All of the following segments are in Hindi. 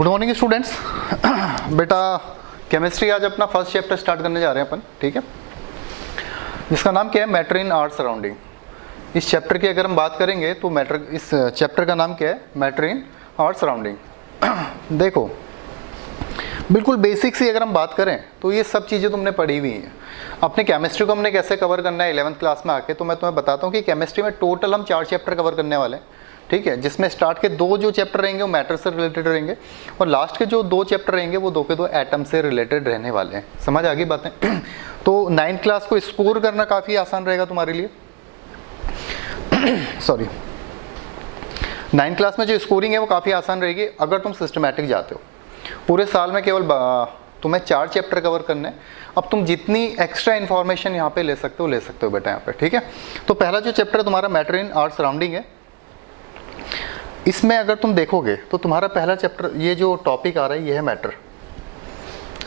Good morning students. बेटा केमिस्ट्री आज अपना फर्स्ट चैप्टर स्टार्ट करने जा रहे हैं अपन, ठीक है, जिसका नाम क्या है, मैटर इन आवर सराउंडिंग। इस चैप्टर की अगर हम बात करेंगे तो इस चैप्टर का नाम क्या है, मैटर इन आवर सराउंडिंग। देखो बिल्कुल बेसिक सी अगर हम बात करें तो ये सब चीज़ें तुमने पढ़ी हुई हैं। अपने केमिस्ट्री को हमने कैसे कवर करना है 11th क्लास में आके, तो मैं तुम्हें बताता हूँ कि केमिस्ट्री में टोटल हम 4 चैप्टर कवर करने वाले हैं, ठीक है, जिसमें स्टार्ट के 2 जो चैप्टर रहेंगे वो मैटर से रिलेटेड रहेंगे और लास्ट के जो 2 चैप्टर रहेंगे वो 2 के 2 एटम से रिलेटेड रहने वाले हैं। समझ आ गई बातें? तो 9th क्लास को स्कोर करना काफ़ी आसान रहेगा तुम्हारे लिए। सॉरी, 9th क्लास में जो स्कोरिंग है वो काफ़ी आसान रहेगी अगर तुम सिस्टमैटिक जाते हो। पूरे साल में केवल तुम्हें 4 चैप्टर कवर करने हैं। अब तुम जितनी एक्स्ट्रा इन्फॉर्मेशन यहाँ पे ले सकते हो बेटा यहाँ पे, ठीक है। तो पहला जो चैप्टर तुम्हारा मैटर इन आवर सराउंडिंग है, इसमें अगर तुम देखोगे तो तुम्हारा पहला चैप्टर, ये जो टॉपिक आ रहा है ये है मैटर,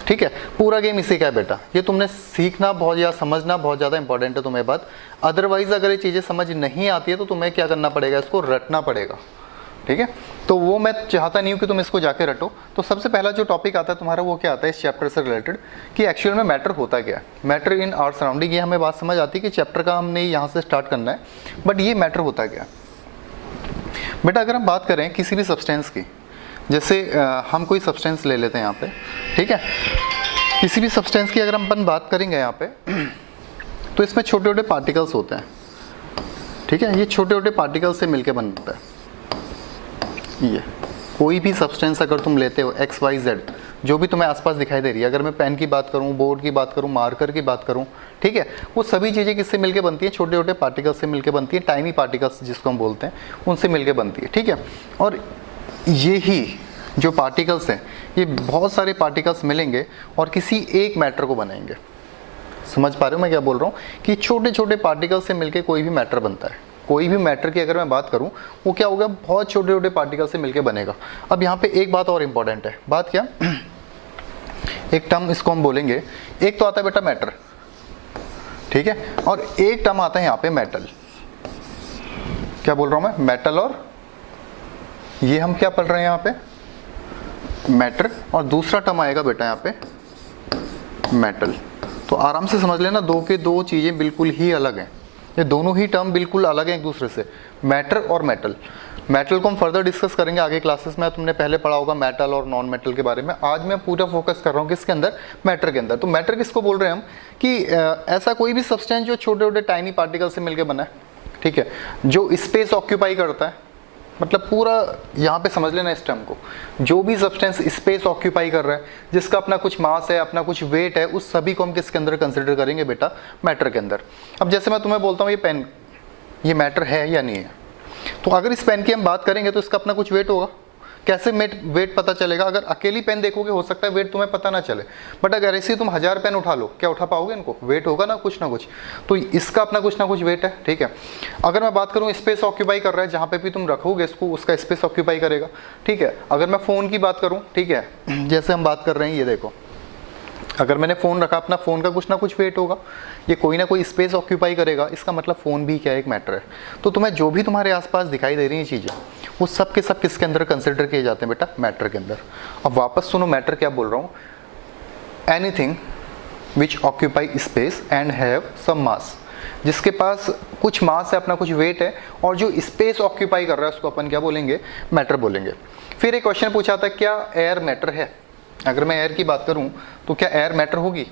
ठीक है। पूरा गेम इसी का है बेटा। ये तुमने सीखना बहुत या समझना बहुत ज़्यादा इंपॉर्टेंट है तुम्हें बात। अदरवाइज अगर ये चीज़ें समझ नहीं आती है तो तुम्हें क्या करना पड़ेगा, इसको रटना पड़ेगा, ठीक है। तो वो मैं चाहता नहीं हूँ कि तुम इसको जाके रटो। तो सबसे पहला जो टॉपिक आता है तुम्हारा वो क्या आता है इस चैप्टर से रिलेटेड, कि एक्चुअल में मैटर होता क्या है। मैटर इन आवर सराउंडिंग, ये हमें बात समझ आती है कि चैप्टर का हमने यहाँ से स्टार्ट करना है, बट ये मैटर होता क्या है बेटा। अगर हम बात करें किसी भी सब्सटेंस की, जैसे हम कोई सब्सटेंस ले लेते हैं यहाँ पे, ठीक है, किसी भी सब्सटेंस की अगर हम अपन बात करेंगे यहाँ पे तो इसमें छोटे छोटे पार्टिकल्स होते हैं, ठीक है। ये छोटे छोटे पार्टिकल्स से मिलके बनता है। ये कोई भी सब्सटेंस अगर तुम लेते हो XYZ, जो भी तुम्हें आसपास दिखाई दे रही है, अगर मैं पेन की बात करूं, बोर्ड की बात करूं, मार्कर की बात करूं, ठीक है, वो सभी चीज़ें किससे मिलके बनती है, छोटे छोटे पार्टिकल्स से मिलके बनती है। टाइनी पार्टिकल्स जिसको हम बोलते हैं, उनसे मिलके बनती है, ठीक है। और ये ही जो पार्टिकल्स हैं, ये बहुत सारे पार्टिकल्स मिलेंगे और किसी एक मैटर को बनाएंगे। समझ पा रहे हो मैं क्या बोल रहा हूँ, कि छोटे छोटे पार्टिकल से मिलके कोई भी मैटर बनता है। कोई भी मैटर की अगर मैं बात करूं वो क्या होगा, बहुत छोटे छोटे पार्टिकल से मिलके बनेगा। अब यहाँ पे एक बात और इम्पॉर्टेंट है। बात क्या, एक टर्म इसको हम बोलेंगे, एक तो आता है बेटा मैटर, ठीक है, और एक टर्म आता है यहाँ पे मेटल। क्या बोल रहा हूं मैं, मेटल, और ये हम क्या पढ़ रहे हैं यहाँ पे, मैटर, और दूसरा टर्म आएगा बेटा यहाँ पे मेटल। तो आराम से समझ लेना, 2 के 2 चीजें बिल्कुल ही अलग हैं। ये दोनों ही टर्म बिल्कुल अलग हैं एक दूसरे से, मैटर और मेटल। मेटल को हम फर्दर डिस्कस करेंगे आगे क्लासेस में। तुमने पहले पढ़ा होगा मेटल और नॉन मेटल के बारे में। आज मैं पूरा फोकस कर रहा हूँ किसके अंदर, मैटर के अंदर। तो मैटर किसको बोल रहे हैं हम, कि ऐसा कोई भी सब्सटेंस जो छोटे छोटे टाइनी पार्टिकल से मिलकर बना है, ठीक है, जो स्पेस ऑक्यूपाई करता है। मतलब पूरा यहाँ पे समझ लेना इस टर्म को, जो भी सब्सटेंस स्पेस ऑक्यूपाई कर रहा है, जिसका अपना कुछ मास है, अपना कुछ वेट है, उस सभी को हम किसके अंदर कंसिडर करेंगे बेटा, मैटर के अंदर। अब जैसे मैं तुम्हें बोलता हूँ ये पेन, ये मैटर है या नहीं है, तो अगर इस पेन की हम बात करेंगे तो इसका अपना कुछ वेट होगा। कैसे वेट पता चलेगा, अगर अकेली पेन देखोगे हो सकता है वेट तुम्हें पता ना चले, बट अगर ऐसे ही तुम 1000 पेन उठा लो, क्या उठा पाओगे इनको, वेट होगा ना कुछ। तो इसका अपना कुछ ना कुछ वेट है, ठीक है। अगर मैं बात करूँ स्पेस ऑक्यूपाई कर रहा है, जहाँ पे भी तुम रखोगे इसको उसका स्पेस ऑक्यूपाई करेगा, ठीक है। अगर मैं फ़ोन की बात करूँ, ठीक है, जैसे हम बात कर रहे हैं, ये देखो, अगर मैंने फ़ोन रखा, अपना फ़ोन का कुछ ना कुछ वेट होगा, ये कोई ना कोई स्पेस ऑक्यूपाई करेगा। इसका मतलब फ़ोन भी क्या है, एक मैटर है। तो तुम्हें जो भी तुम्हारे आसपास दिखाई दे रही हैं चीज़ें, वो सब के सब किसके अंदर कंसिडर किए जाते हैं बेटा, मैटर के अंदर। अब वापस सुनो मैटर क्या बोल रहा हूँ, anything which occupy space and have some mass, जिसके पास कुछ मास है, अपना कुछ वेट है, और जो स्पेस ऑक्यूपाई कर रहा है उसको अपन क्या बोलेंगे, मैटर बोलेंगे। फिर एक क्वेश्चन पूछा था, क्या एयर मैटर है। अगर मैं एयर की बात करूं तो क्या एयर मैटर होगी।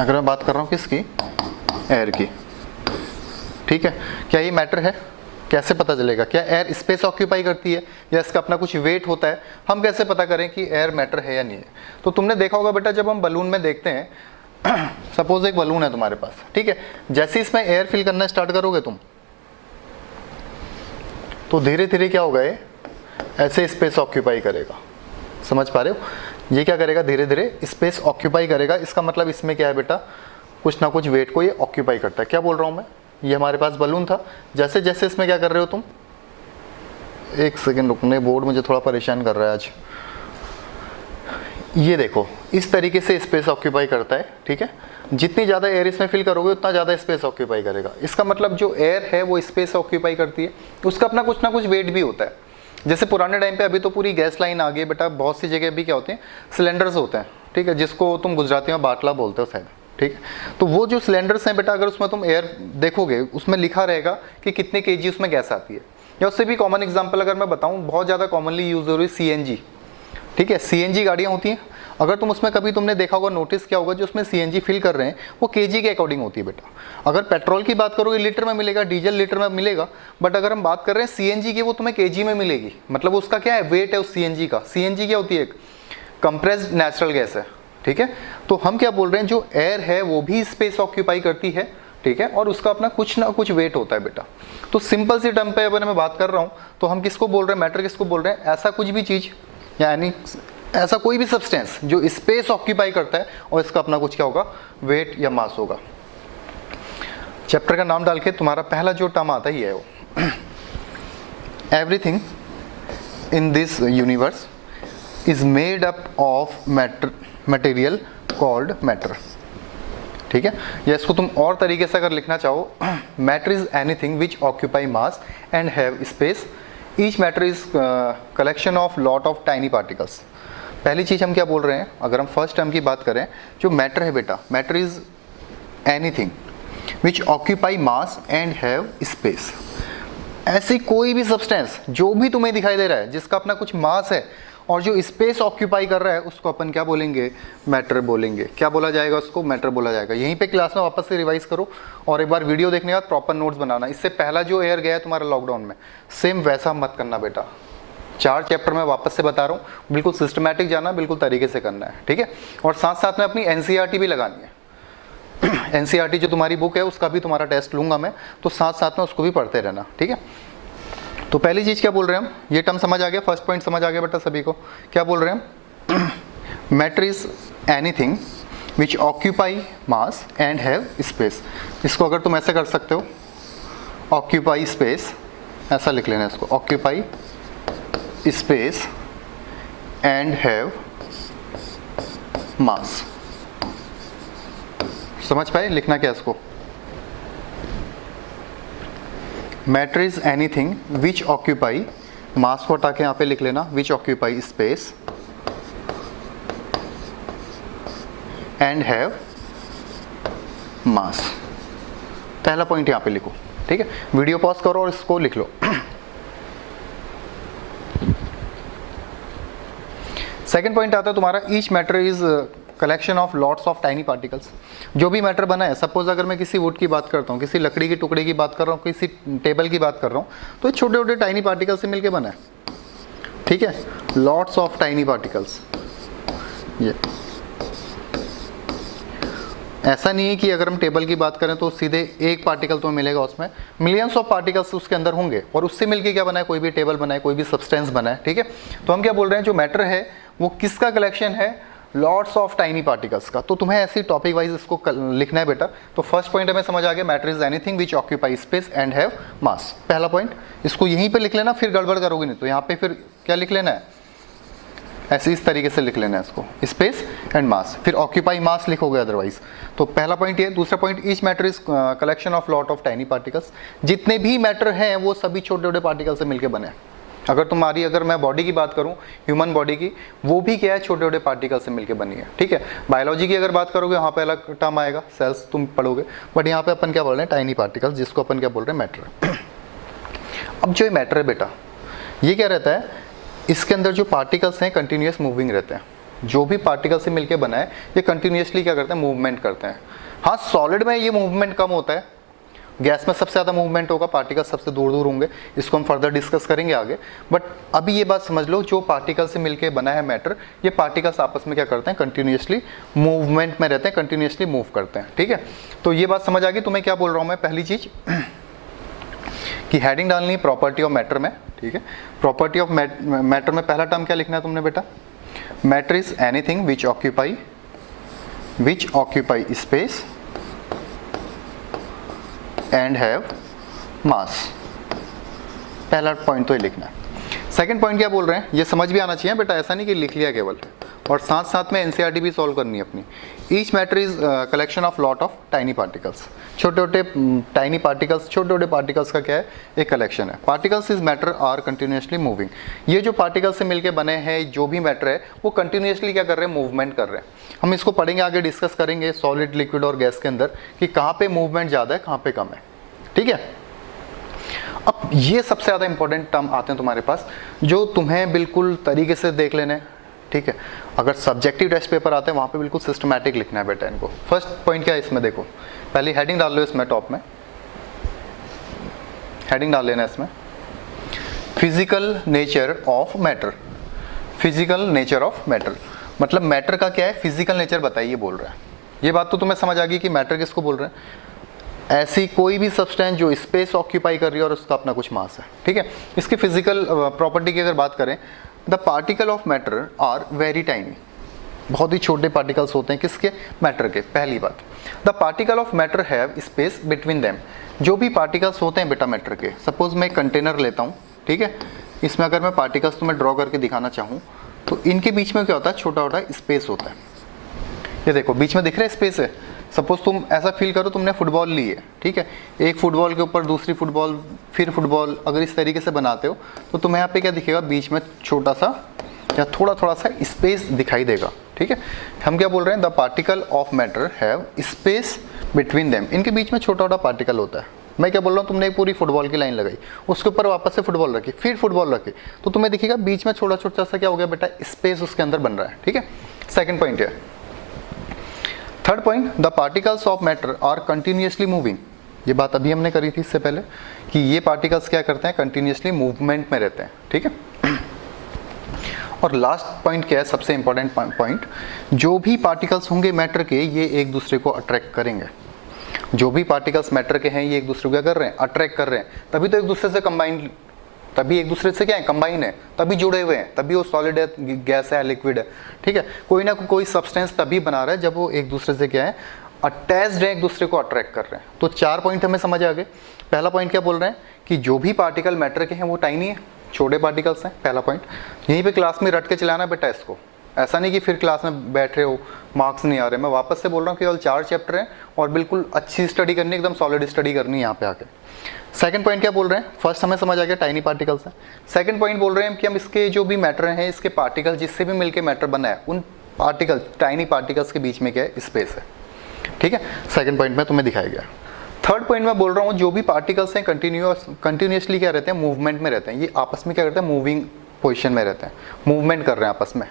अगर मैं बात कर रहा हूं किसकी, एयर की, ठीक है, क्या ये मैटर है, कैसे पता चलेगा। क्या एयर स्पेस ऑक्यूपाई करती है या इसका अपना कुछ वेट होता है, हम कैसे पता करें कि एयर मैटर है या नहीं है। तो तुमने देखा होगा बेटा, जब हम बलून में देखते हैं, सपोज एक बलून है तुम्हारे पास, ठीक है, जैसे इसमें एयर फिल करना स्टार्ट करोगे तुम, तो धीरे धीरे क्या होगा, ये ऐसे स्पेस ऑक्यूपाई करेगा। समझ पा रहे हो, ये क्या करेगा, धीरे धीरे स्पेस ऑक्यूपाई करेगा। इसका मतलब इसमें क्या है बेटा, कुछ ना कुछ वेट को ये ऑक्यूपाई करता है। क्या बोल रहा हूँ मैं, ये हमारे पास बलून था, जैसे जैसे इसमें क्या कर रहे हो तुम, एक सेकेंड रुकने, बोर्ड मुझे थोड़ा परेशान कर रहा है आज। ये देखो, इस तरीके से स्पेस ऑक्यूपाई करता है, ठीक है। जितनी ज़्यादा एयर इसमें फिल करोगे उतना ज़्यादा स्पेस ऑक्यूपाई करेगा। इसका मतलब जो एयर है वो स्पेस ऑक्यूपाई करती है, उसका अपना कुछ ना कुछ वेट भी होता है। जैसे पुराने टाइम पे, अभी तो पूरी गैस लाइन आ गई बेटा, बहुत सी जगह अभी क्या होते हैं, सिलेंडर्स होते हैं, ठीक है, जिसको तुम गुजराती में बाटला बोलते हो शायद, ठीक है। तो वो जो सिलेंडर्स हैं बेटा, अगर उसमें तुम एयर देखोगे, उसमें लिखा रहेगा कि कितने केजी उसमें गैस आती है। या उससे भी कॉमन एग्जांपल अगर मैं बताऊं, बहुत ज़्यादा कॉमनली यूज हो रही सीएनजी, ठीक है, सीएनजी गाड़ियाँ होती हैं। अगर तुम उसमें कभी तुमने देखा होगा, नोटिस किया होगा, जो उसमें सीएनजी फिल कर रहे हैं वो केजी के अकॉर्डिंग होती है बेटा। अगर पेट्रोल की बात करोगे लीटर में मिलेगा, डीजल लीटर में मिलेगा, बट अगर हम बात कर रहे हैं सीएनजी की, वो तुम्हें केजी में मिलेगी। मतलब उसका क्या है, वेट है उस सीएनजी का। सीएनजी क्या होती है, एक कंप्रेस्ड नेचुरल गैस है, ठीक है। तो हम क्या बोल रहे हैं, जो एयर है वो भी स्पेस ऑक्यूपाई करती है, ठीक है, और उसका अपना कुछ ना कुछ वेट होता है बेटा। तो सिंपल सी टर्म पे अगर मैं बात कर रहा हूँ, तो हम किसको बोल रहे हैं, मैटर किसको बोल रहे हैं, ऐसा कुछ भी चीज़, यानी ऐसा कोई भी सब्सटेंस जो स्पेस ऑक्यूपाई करता है और इसका अपना कुछ क्या होगा, वेट या मास होगा। चैप्टर का नाम डाल के तुम्हारा पहला जो टर्म आता है ये है वो, everything in this universe is made up of material called matter, ठीक है। या इसको तुम और तरीके से अगर लिखना चाहो, matter is anything which occupy mass and have space, each matter is collection of lot of tiny particles. पहली चीज़ हम क्या बोल रहे हैं, अगर हम फर्स्ट टर्म की बात करें, जो मैटर है बेटा, matter is anything which occupy mass and have space. ऐसी कोई भी सब्सटेंस जो भी तुम्हें दिखाई दे रहा है, जिसका अपना कुछ मास है और जो स्पेस ऑक्यूपाई कर रहा है, उसको अपन क्या बोलेंगे, मैटर बोलेंगे। क्या बोला जाएगा उसको, मैटर बोला जाएगा। यहीं पे क्लास में वापस से रिवाइज करो और एक बार वीडियो देखने के बाद प्रॉपर नोट्स बनाना। इससे पहला जो एयर गया है तुम्हारा लॉकडाउन में, सेम वैसा मत करना बेटा। 4 चैप्टर में वापस से बता रहा हूँ, बिल्कुल सिस्टमैटिक जाना, बिल्कुल तरीके से करना है, ठीक है। और साथ साथ में अपनी एनसीईआरटी भी लगानी है। एनसीईआरटी जो तुम्हारी बुक है उसका भी तुम्हारा टेस्ट लूंगा मैं, तो साथ साथ में उसको भी पढ़ते रहना, ठीक है। तो पहली चीज़ क्या बोल रहे हैं हम, ये टर्म समझ आ गया, फर्स्ट पॉइंट समझ आ गया बेटा सभी को। क्या बोल रहे हैं हम, matter is anything which occupy mass and have space. इसको अगर तुम ऐसे कर सकते हो, ऑक्यूपाई स्पेस, ऐसा लिख लेना इसको, occupy space and have mass. समझ पाए लिखना क्या इसको, matter is anything which occupy, mass को हटा के यहाँ पे लिख लेना, which occupy space and have mass. पहला पॉइंट यहाँ पे लिखो, ठीक है। वीडियो पॉज करो और इसको लिख लो। सेकेंड पॉइंट आता है तुम्हारा, each matter is collection of lots of tiny particles. जो भी मैटर बना है, सपोज अगर मैं किसी वुड की बात करता हूँ, किसी लकड़ी के टुकड़े की बात कर रहा हूँ, किसी टेबल की बात कर रहा हूँ, तो ये छोटे छोटे टाइनी पार्टिकल्स से मिलके बना है, ठीक है, लॉट्स ऑफ टाइनी पार्टिकल्स। ये ऐसा नहीं है कि अगर हम टेबल की बात करें तो सीधे एक पार्टिकल तो मिलेगा, उसमें मिलियंस ऑफ पार्टिकल्स उसके अंदर होंगे और उससे मिलके क्या बना है, कोई भी टेबल बना है, कोई भी सब्सटेंस बना है, ठीक है। तो हम क्या बोल रहे हैं, जो मैटर है वो किसका कलेक्शन है, लॉट्स ऑफ टाइनी पार्टिकल्स का। तो तुम्हें ऐसी टॉपिक वाइज इसको लिखना है बेटा। तो फर्स्ट पॉइंट हमें समझ आ गया, matter is anything which occupy space and have mass. पहला पॉइंट, इसको यहीं पे लिख लेना, फिर गड़बड़ करोगे नहीं तो यहाँ पे फिर क्या लिख लेना है, ऐसे इस तरीके से लिख लेना है इसको, स्पेस एंड मास, फिर ऑक्यूपाई मास लिखोगे अदरवाइज। तो पहला पॉइंट ये। दूसरा point, each matter is collection of lot of tiny particles. जितने भी मैटर हैं वो सभी छोटे छोटे पार्टिकल से मिलकर बने। अगर मैं बॉडी की बात करूं, ह्यूमन बॉडी की, वो भी क्या है, छोटे छोटे पार्टिकल से मिलकर बनी है, ठीक है। बायोलॉजी की अगर बात करोगे, वहाँ पे अलग टर्म आएगा, सेल्स तुम पढ़ोगे, बट यहाँ पे अपन क्या बोल रहे हैं, टाइनी पार्टिकल्स, जिसको अपन क्या बोल रहे हैं, मैटर। अब जो मैटर है बेटा, ये क्या रहता है, इसके अंदर जो पार्टिकल्स हैं कंटिन्यूस मूविंग रहते हैं। जो भी पार्टिकल से मिलकर बना है ये कंटिन्यूसली क्या करते हैं, मूवमेंट करते हैं। हाँ, सॉलिड में ये मूवमेंट कम होता है, गैस में सबसे ज़्यादा मूवमेंट होगा, पार्टिकल सबसे दूर दूर होंगे, इसको हम फर्दर डिस्कस करेंगे आगे। बट अभी ये बात समझ लो, जो पार्टिकल से मिलके बना है मैटर, ये पार्टिकल्स आपस में क्या करते हैं, कंटिन्यूसली मूवमेंट में रहते हैं, कंटिन्यूसली मूव करते हैं, ठीक है। तो ये बात समझ आ गई। तुम्हें क्या बोल रहा हूँ मैं, पहली चीज़ कि हेडिंग डालनी प्रॉपर्टी ऑफ मैटर में, ठीक है। प्रॉपर्टी ऑफ मैटर में पहला टर्म क्या लिखना है तुमने बेटा, matter is anything which occupy space and have mass. पहला पॉइंट तो ये लिखना है। सेकंड पॉइंट क्या बोल रहे हैं, ये समझ भी आना चाहिए बेटा, ऐसा नहीं कि लिख लिया केवल, और साथ साथ में एनसीईआरटी भी सॉल्व करनी है अपनी। Each matter is collection of lot of tiny particles, छोटे छोटे टाइनी पार्टिकल्स, छोटे छोटे पार्टिकल्स का क्या है, एक कलेक्शन है। Particles is matter are continuously moving, ये जो पार्टिकल्स से मिलके बने हैं जो भी मैटर है वो कंटिन्यूसली क्या कर रहे हैं, मूवमेंट कर रहे हैं। हम इसको पढ़ेंगे आगे, डिस्कस करेंगे सॉलिड, लिक्विड और गैस के अंदर कि कहाँ पे मूवमेंट ज़्यादा है, कहाँ पे कम है, ठीक है। अब ये सबसे ज़्यादा इंपॉर्टेंट टर्म आते हैं तुम्हारे पास, जो तुम्हें बिल्कुल तरीके से देख लेने हैं, ठीक है। अगर सब्जेक्टिव टेस्ट पेपर आते हैं वहाँ पे बिल्कुल सिस्टमैटिक लिखना है बेटा इनको। फर्स्ट पॉइंट क्या है इसमें, देखो पहले हेडिंग डाल लो इसमें, टॉप में हेडिंग डाल लेना इसमें, physical nature of matter. Physical nature of matter मतलब मैटर का क्या है, फिजिकल नेचर बताइए बोल रहा है। ये बात तो तुम्हें समझ आ गई कि मैटर किसको बोल रहे हैं, ऐसी कोई भी सब्सटेंस जो स्पेस ऑक्यूपाई कर रही है और उसका अपना कुछ मास है, ठीक है। इसकी फिजिकल प्रॉपर्टी की अगर बात करें, the particle of matter are very tiny, बहुत ही छोटे पार्टिकल्स होते हैं किसके, मैटर के। पहली बात, the particle of matter have space between them, जो भी पार्टिकल्स होते हैं बेटा मैटर के, सपोज मैं कंटेनर लेता हूँ, ठीक है, इसमें अगर मैं पार्टिकल्स तुम्हें ड्रॉ करके दिखाना चाहूँ तो इनके बीच में क्या होता है, छोटा छोटा स्पेस होता है। ये देखो बीच में दिख रहा है स्पेस है। सपोज तुम ऐसा फील करो तुमने फुटबॉल ली है, ठीक है, एक फुटबॉल के ऊपर दूसरी फुटबॉल, फिर फुटबॉल, अगर इस तरीके से बनाते हो तो तुम्हें यहाँ पे क्या दिखेगा, बीच में छोटा सा या थोड़ा थोड़ा सा स्पेस दिखाई देगा, ठीक है। हम क्या बोल रहे हैं, the particle of matter have space between them, इनके बीच में छोटा छोटा पार्टिकल होता है। मैं क्या बोल रहा हूँ, तुमने एक पूरी फुटबॉल की लाइन लगाई, उसके ऊपर वापस से फुटबॉल रखी, फिर फुटबॉल रखी, तो तुम्हें दिखेगा बीच में छोटा छोटा सा क्या हो गया बेटा, स्पेस उसके अंदर बन रहा है, ठीक है। सेकेंड पॉइंट है। Third point, the particles of matter are continuously moving, ये बात अभी हमने करी थी इससे पहले कि ये पार्टिकल्स क्या करते हैं, कंटिन्यूसली मूवमेंट में रहते हैं, ठीक है। और लास्ट पॉइंट क्या है, सबसे इंपॉर्टेंट पॉइंट, जो भी पार्टिकल्स होंगे मैटर के ये एक दूसरे को अट्रैक्ट करेंगे। जो भी पार्टिकल्स मैटर के हैं ये एक दूसरे को क्या कर रहे हैं, अट्रैक्ट कर रहे हैं, तभी तो एक दूसरे से कंबाइन, तभी एक दूसरे से क्या है, कंबाइन है, तभी जुड़े हुए हैं, तभी वो सॉलिड है, गैस है, लिक्विड है, ठीक है। कोई ना कोई सब्सटेंस तभी बना रहा है जब वो एक दूसरे से क्या है, अटैच्ड है, एक दूसरे को अट्रैक्ट कर रहे हैं। तो 4 पॉइंट हमें समझ आ गए। पहला पॉइंट क्या बोल रहे हैं कि जो भी पार्टिकल मैटर के हैं वो टाइनी है, छोटे पार्टिकल्स हैं, पहला पॉइंट। यहीं पे क्लास में रट के चलाना बेटा इसको, ऐसा नहीं कि फिर क्लास में बैठ रहे हो मार्क्स नहीं आ रहे। मैं वापस से बोल रहा हूँ केवल 4 चैप्टर हैं और बिल्कुल अच्छी स्टडी करनी, एकदम सॉलिड स्टडी करनी है यहाँ पे आके। सेकंड पॉइंट क्या बोल रहे हैं, फर्स्ट हमें समझ आ गया टाइनी पार्टिकल्स है। सेकंड पॉइंट बोल रहे हैं कि हम इसके जो भी मैटर हैं, इसके पार्टिकल जिससे भी मिलके मैटर बना है, उन पार्टिकल टाइनी पार्टिकल्स के बीच में क्या है, स्पेस है, ठीक है। सेकंड पॉइंट में तुम्हें दिखाया गया। थर्ड पॉइंट में बोल रहा हूँ जो भी पार्टिकल्स हैं कंटिन्यूसली क्या रहते हैं, मूवमेंट में रहते हैं, ये आपस में क्या करते हैं, मूविंग पोजिशन में रहते हैं, मूवमेंट कर रहे हैं आपस में।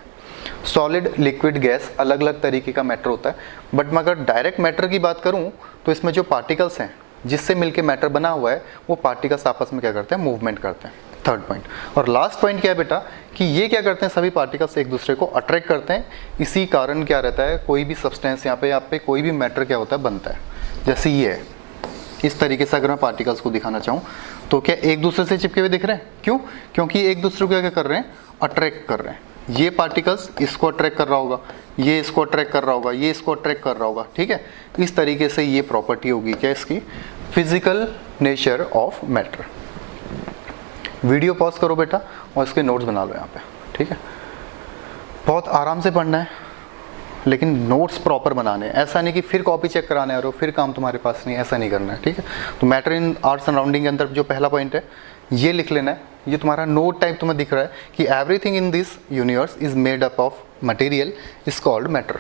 सॉलिड, लिक्विड, गैस अलग अलग तरीके का मैटर होता है, बट मैं अगर डायरेक्ट मैटर की बात करूं तो इसमें जो पार्टिकल्स हैं जिससे मिलके मैटर बना हुआ है वो पार्टिकल्स आपस में क्या करते हैं, मूवमेंट करते हैं। Third point. और लास्ट पॉइंट क्या है बेटा कि ये क्या करते हैं, सभी पार्टिकल्स एक दूसरे को अट्रैक्ट करते हैं। इसी कारण क्या रहता है, कोई भी सब्सटेंस यहाँ पे कोई भी मैटर क्या होता है, बनता है। जैसे ये है, इस तरीके से अगर मैं पार्टिकल्स को दिखाना चाहूँ तो क्या एक दूसरे से चिपके हुए दिख रहे हैं, क्यों, क्योंकि एक दूसरे को क्या कर रहे हैं, अट्रैक्ट कर रहे हैं। ये पार्टिकल्स इसको अट्रैक्ट कर रहा होगा, ये इसको अट्रैक्ट कर रहा होगा, ये इसको अट्रैक्ट कर रहा होगा, ठीक है। इस तरीके से ये प्रॉपर्टी होगी क्या इसकी, physical nature of matter. Video pause करो बेटा और इसके नोट्स बना लो यहाँ पे, ठीक है। बहुत आराम से पढ़ना है लेकिन नोट्स प्रॉपर बनाने हैं, ऐसा नहीं कि फिर कॉपी चेक कराने आ रहे हो, फिर काम तुम्हारे पास नहीं, ऐसा नहीं करना है, ठीक है। तो मैटर इन आर सराउंडिंग के अंदर जो पहला पॉइंट है ये लिख लेना है। ये तुम्हारा नोट टाइप तुम्हें दिख रहा है कि everything in this universe is made up of material is called matter,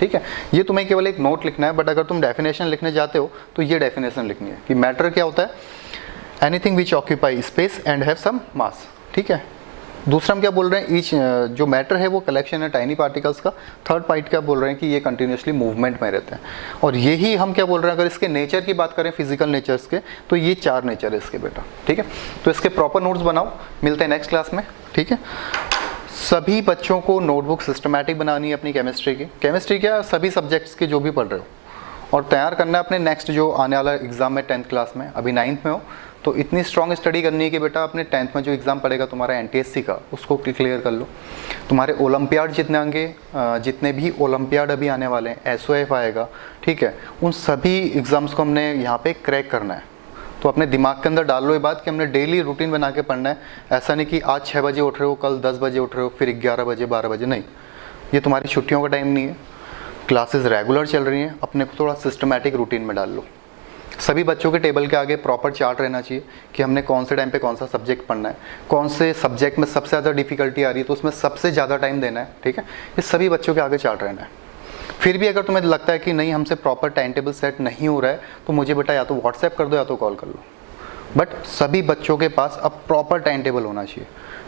ठीक है। ये तुम्हें केवल एक नोट लिखना है, बट अगर तुम डेफिनेशन लिखने जाते हो तो ये डेफिनेशन लिखनी है कि मैटर क्या होता है, anything which occupy space and have some mass, ठीक है। दूसरा हम क्या बोल रहे हैं, ईच जो मैटर है वो कलेक्शन है टाइनी पार्टिकल्स का। थर्ड पॉइंट क्या बोल रहे हैं कि ये कंटिन्यूसली मूवमेंट में रहते हैं। और यही हम क्या बोल रहे हैं, अगर इसके नेचर की बात करें, फिजिकल नेचर्स के, तो ये 4 नेचर है इसके बेटा, ठीक है। तो इसके प्रॉपर नोट्स बनाओ, मिलते हैं नेक्स्ट क्लास में, ठीक है। सभी बच्चों को नोटबुक सिस्टमैटिक बनानी है अपनी केमिस्ट्री की, केमिस्ट्री क्या सभी सब्जेक्ट्स के जो भी पढ़ रहे हो, और तैयार करना है अपने नेक्स्ट जो आने वाला एग्जाम में 10th क्लास में। अभी 9th में हो तो इतनी स्ट्रॉन्ग स्टडी करनी है कि बेटा अपने 10th में जो एग्ज़ाम पड़ेगा तुम्हारा NTSC का, उसको क्लियर कर लो। तुम्हारे ओलंपियाड जितने आएंगे, जितने भी ओलंपियाड अभी आने वाले हैं, SOF आएगा, ठीक है, उन सभी एग्ज़ाम्स को हमने यहाँ पे क्रैक करना है। तो अपने दिमाग के अंदर डाल लो ये बात कि हमने डेली रूटीन बना के पढ़ना है। ऐसा नहीं कि आज 6 बजे उठ रहे हो, कल 10 बजे उठ रहे हो, फिर 11 बजे 12 बजे, नहीं। ये तुम्हारी छुट्टियों का टाइम नहीं है, क्लासेस रेगुलर चल रही हैं, अपने को थोड़ा सिस्टमैटिक रूटीन में डाल लो। सभी बच्चों के टेबल के आगे प्रॉपर चार्ट रहना चाहिए कि हमने कौन से टाइम पे कौन सा सब्जेक्ट पढ़ना है, कौन से सब्जेक्ट में सबसे ज़्यादा डिफिकल्टी आ रही है तो उसमें सबसे ज़्यादा टाइम देना है, ठीक है। ये सभी बच्चों के आगे चार्ट रहना है। फिर भी अगर तुम्हें लगता है कि नहीं हमसे प्रॉपर टाइम टेबल सेट नहीं हो रहा है तो मुझे बेटा या तो व्हाट्सएप कर दो या तो कॉल कर लो, बट सभी बच्चों के पास अब प्रॉपर टाइम टेबल होना चाहिए।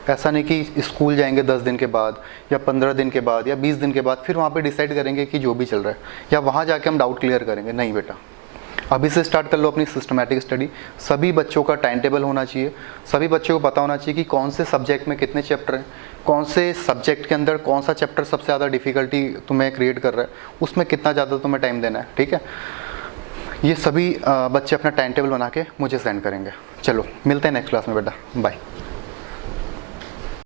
ऐसा नहीं कि स्कूल जाएंगे 10 दिन के बाद या 15 दिन के बाद या 20 दिन के बाद फिर वहाँ पे डिसाइड करेंगे कि जो भी चल रहा है या वहाँ जाके हम डाउट क्लियर करेंगे। नहीं बेटा, अभी से स्टार्ट कर लो अपनी सिस्टमैटिक स्टडी। सभी बच्चों का टाइम टेबल होना चाहिए, सभी बच्चों को पता होना चाहिए कि कौन से सब्जेक्ट में कितने चैप्टर हैं, कौन से सब्जेक्ट के अंदर कौन सा चैप्टर सबसे ज़्यादा डिफिकल्टी तुम्हें क्रिएट कर रहा है, उसमें कितना ज़्यादा तुम्हें टाइम देना है, ठीक है। ये सभी बच्चे अपना टाइम टेबल बना के मुझे सेंड करेंगे। चलो मिलते हैं नेक्स्ट क्लास में बेटा, बाय।